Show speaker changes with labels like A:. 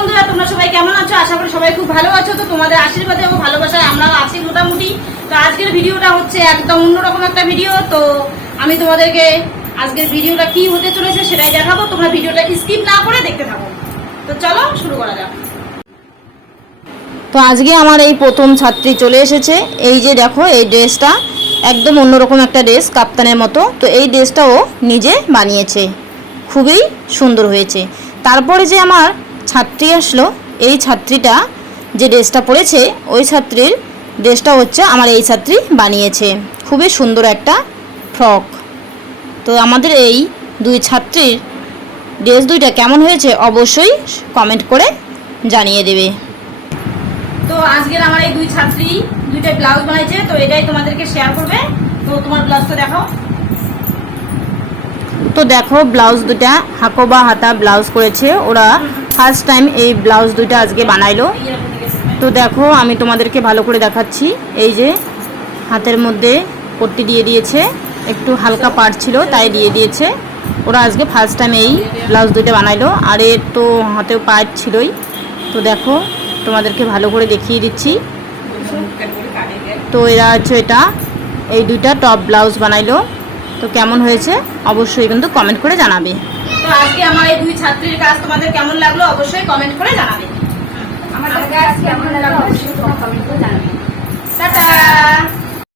A: বন্ধুরা তোমরা সবাই কেমন আছো? আশা করি সবাই খুব ভালো আছো। তো তোমাদের আশীর্বাদে ও ভালোবাসায় আমরাও আছি মোটামুটি। তো আজকের ভিডিওটা হচ্ছে একদম অন্যরকম একটা ভিডিও। তো আমি তোমাদেরকে আজকের ভিডিওটা কি হতে চলেছে সেটাই দেখাবো। তোমরা ভিডিওটা স্কিপ না করে দেখতে থাকো। তো চলো শুরু করা যাক।
B: তো আজকে আমার এই প্রথম ছাত্রী চলে এসেছে। এই যে দেখো, এই ড্রেসটা একদম অন্যরকম একটা ড্রেস, কাপ্তানের মতো। তো এই ড্রেসটা ও নিজে বানিয়েছে। খুবই সুন্দর হয়েছে। তারপরে যে আমার ছাত্রী আসলো এই ছাত্রীটা যে ড্রেসটা পরেছে ওই ছাত্রীর ড্রেসটা হচ্ছে আমার এই ছাত্রী বানিয়েছে। খুবই সুন্দর একটা ফ্রক। তো আমাদের এই দুই ছাত্রীর ড্রেস দুইটা কেমন হয়েছে অবশ্যই কমেন্ট করে জানিয়ে দেবে।
A: তো আজকের আমার এই দুই ছাত্রী দুইটা ব্লাউজ বানাইছে তো এটাই তোমাদেরকে শেয়ার করবে। তো তোমার ব্লাউজটা দেখাও।
B: তো দেখো ব্লাউজ দুটা হাকো বা হাতা ব্লাউজ করেছে ওরা ফার্স্ট টাইম এই ব্লাউজ দুটা আজকে বানাইলো। তো দেখো, আমি তোমাদেরকে ভালো করে দেখাচ্ছি। এই যে হাতের মধ্যে পট্টি দিয়ে দিয়েছে। একটু হালকা পাট ছিল, তাই দিয়ে দিয়েছে। ওরা আজকে ফার্স্ট টাইম এই ব্লাউজ দুটো বানাইলো। আর এর তো হাতেও পাট ছিলই। তো দেখো, তোমাদেরকে ভালো করে দেখিয়ে দিচ্ছি। তো এরা হচ্ছে এটা, এই দুইটা টপ ব্লাউজ বানাইলো। তো কেমন হয়েছে, অবশ্যই কিন্তু কমেন্ট করে জানাবে।
A: আজকে আমার এই দুই ছাত্রীর কাজ তোমাদের কেমন লাগল অবশ্যই কমেন্ট করে জানাবে।
C: আমাদের কাছে কেমন লাগল?